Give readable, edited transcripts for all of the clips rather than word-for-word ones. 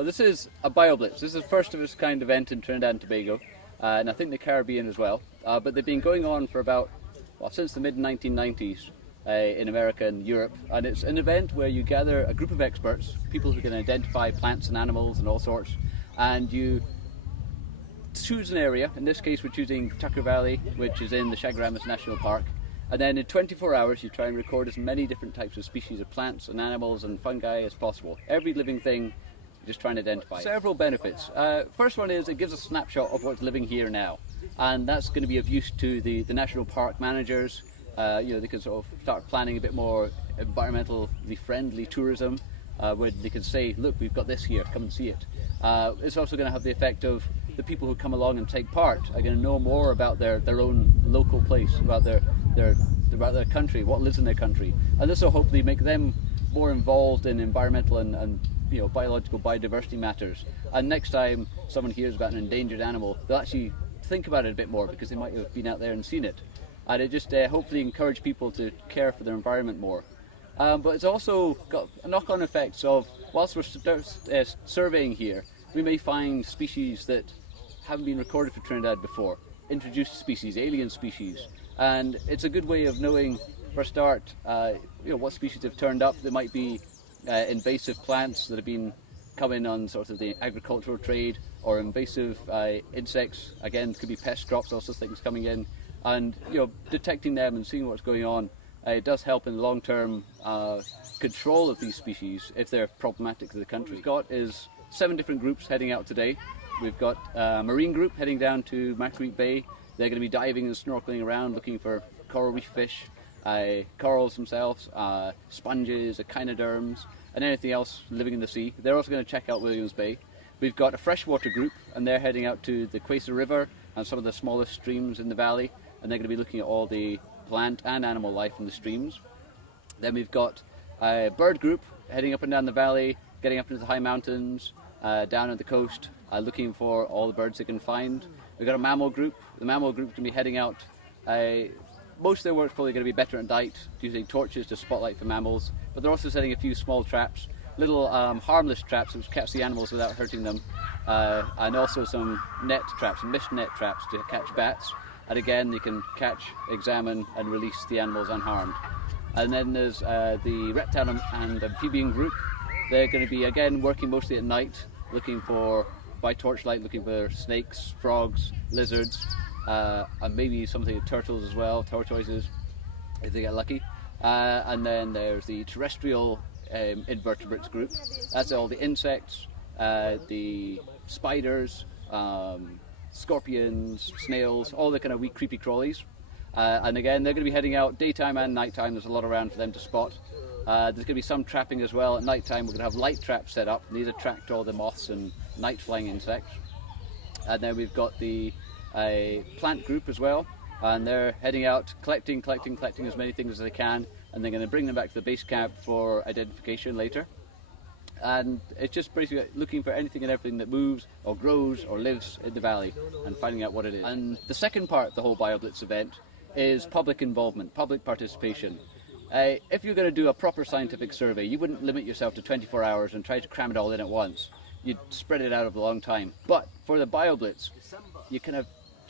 Well, this is a Bio Blitz. This is the first of its kind event in Trinidad and Tobago, and I think the Caribbean as well. But they've been going on for since the mid-1990s in America and Europe. And it's an event where you gather a group of experts, people who can identify plants and animals and all sorts, and you choose an area. In this case, we're choosing Tucker Valley, which is in the Chaguaramas National Park. And then in 24 hours, you try and record as many different types of species of plants and animals and fungi as possible. Every living thing, just trying to identify. Several benefits. First one is it gives a snapshot of what's living here now. And that's going to be of use to the national park managers. They can sort of start planning a bit more environmentally friendly tourism, where they can say, look, we've got this here, come and see it. It's also going to have the effect of the people who come along and take part are going to know more about their own local place, about their country, what lives in their country. And this will hopefully make them more involved in environmental and biological biodiversity matters. And next time someone hears about an endangered animal, they'll actually think about it a bit more because they might have been out there and seen it. And it just hopefully encourage people to care for their environment more. But it's also got knock-on effects of, whilst we're surveying here, we may find species that haven't been recorded for Trinidad before, introduced species, alien species. And it's a good way of knowing, for a start, what species have turned up. There might be invasive plants that have been coming on sort of the agricultural trade, or invasive insects. Again, could be pest crops, also things coming in. And detecting them and seeing what's going on, it does help in the long-term control of these species if they're problematic to the country. We've got 7 different groups heading out today. We've got a marine group heading down to Marguerite Bay. They're going to be diving and snorkeling around looking for coral reef fish, corals themselves, sponges, echinoderms, and anything else living in the sea. They're also going to check out Williams Bay. We've got a freshwater group, and they're heading out to the Quesa River and some of the smallest streams in the valley, and they're going to be looking at all the plant and animal life in the streams. Then we've got a bird group heading up and down the valley, getting up into the high mountains, down at the coast, looking for all the birds they can find. We've got a mammal group. The mammal group can be heading out. Most of their work's probably going to be better at night, using torches to spotlight for mammals, but they're also setting a few small traps, little harmless traps which catch the animals without hurting them, and also some net traps, mist net traps to catch bats. And again, they can catch, examine, and release the animals unharmed. And then there's the reptile and amphibian group. They're going to be, again, working mostly at night, looking for, by torchlight, looking for snakes, frogs, lizards, and maybe something of turtles as well, tortoises, if they get lucky. And then there's the terrestrial invertebrates group. That's all the insects, the spiders, scorpions, snails, all the kind of wee creepy crawlies. And again, they're going to be heading out daytime and nighttime. There's a lot around for them to spot. There's going to be some trapping as well. At nighttime, we're going to have light traps set up. These attract all the moths and night-flying insects. And then we've got the plant group as well, and they're heading out collecting as many things as they can, and they're going to bring them back to the base camp for identification later. And it's just basically looking for anything and everything that moves or grows or lives in the valley and finding out what it is. And the second part of the whole Bio Blitz event is public involvement, public participation. If you're going to do a proper scientific survey, you wouldn't limit yourself to 24 hours and try to cram it all in at once. You'd spread it out over a long time. But for the Bio Blitz, you kind of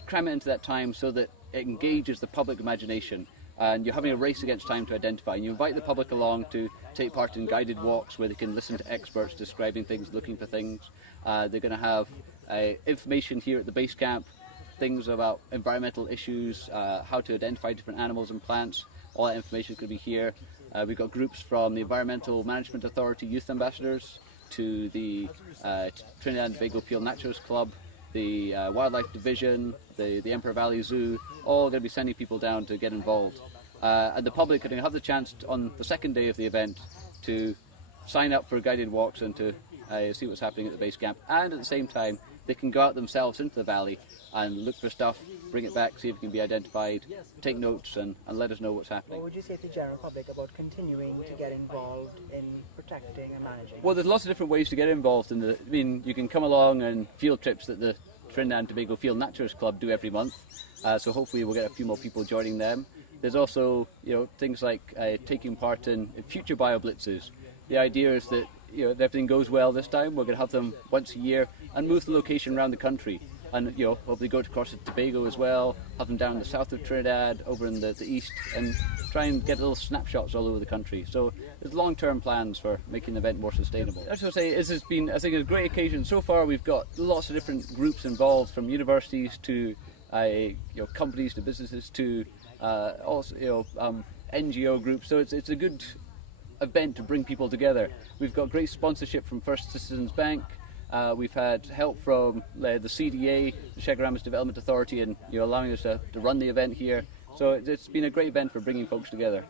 cram it into that time so that it engages the public imagination, and you're having a race against time to identify. And you invite the public along to take part in guided walks where they can listen to experts describing things, looking for things. They're going to have information here at the base camp, things about environmental issues, how to identify different animals and plants. All that information could be here. We've got groups from the Environmental Management Authority Youth Ambassadors to the Trinidad and Tobago Field Naturalist Club, the Wildlife Division, the Emperor Valley Zoo, all going to be sending people down to get involved. And the public are going to have the chance on the second day of the event to sign up for guided walks and to see what's happening at the base camp. And at the same time, they can go out themselves into the valley and look for stuff, bring it back, see if it can be identified, take notes, and let us know what's happening. What would you say to the general public about continuing to get involved in protecting and managing? Well, there's lots of different ways to get involved. You can come along and field trips that the Trinidad and Tobago Field Naturalist Club do every month. So hopefully we'll get a few more people joining them. There's also, things like taking part in future Bio Blitzes. The idea is that if everything goes well this time, we're going to have them once a year and move the location around the country. And hopefully go across to Tobago as well, have them down in the south of Trinidad, over in the east, and try and get little snapshots all over the country. So there's long-term plans for making the event more sustainable. I should say this has been, I think, a great occasion. So far we've got lots of different groups involved, from universities to companies to businesses to also NGO groups. So it's a good event to bring people together. We've got great sponsorship from First Citizens Bank. We've had help from the CDA, the Chaguaramas Development Authority, and allowing us to run the event here. So it's been a great event for bringing folks together.